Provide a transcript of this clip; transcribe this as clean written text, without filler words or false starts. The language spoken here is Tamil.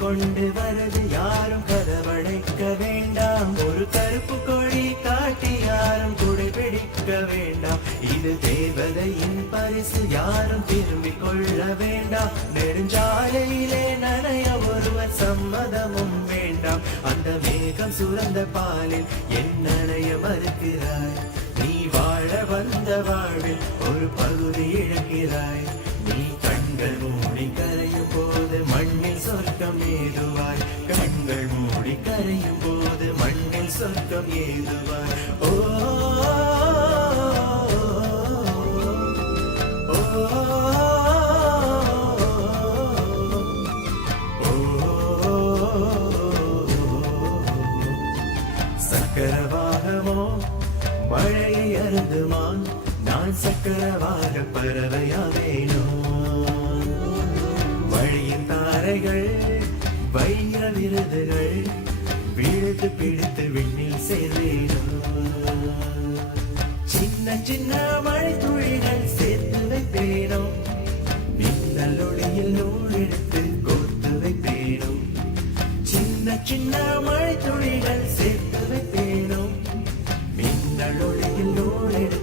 கொண்டு வரது யாரும் கதவடைக்க வேண்டாம். ஒரு கருப்பு கொடி காட்டி யாரும் குடை பிடிக்க வேண்டாம். இது தேவதையின் பரிசு யாரும் திரும்பிக் கொள்ள வேண்டாம். நெடுஞ்சாலையிலே நனைய ஒருவர் சம்மதமும் வேண்டாம். அந்த மேகம் சுரந்த பாலில் என் நனைய மறுக்கிறாய். நீ வாழ வந்த வாழ்வில் ஒரு பகுதி இழக்கிறாய். நீ கண்கள் மூடி கரையும் போது மண்ணில் சொர்க்கம் ஏதுவாய். கண்கள் மூடி கரையும் போது மண்ணில் சொர்க்கம் ஏதுவாய். ஓ சக்கரவாகமோ மழையை அருந்துமான். நான் சக்கரவாக பறவையாவேனோ. வழியின் தாரைகள் வைர விருதுகள் பிடித்து பிடித்து விண்ணில் சேர்வேனோ. சின்ன சின்ன மழை துளிகள் சேர்த்து வைப்பேனோ. மின்னல் ஒளியில் நூலெடுத்து கோர்த்து வைப்பேனோ. சின்ன சின்ன மழை துளிகள் சேர்த்து வைப்பேனோ. மின்னல் ஒளியில் நூலெடுத்து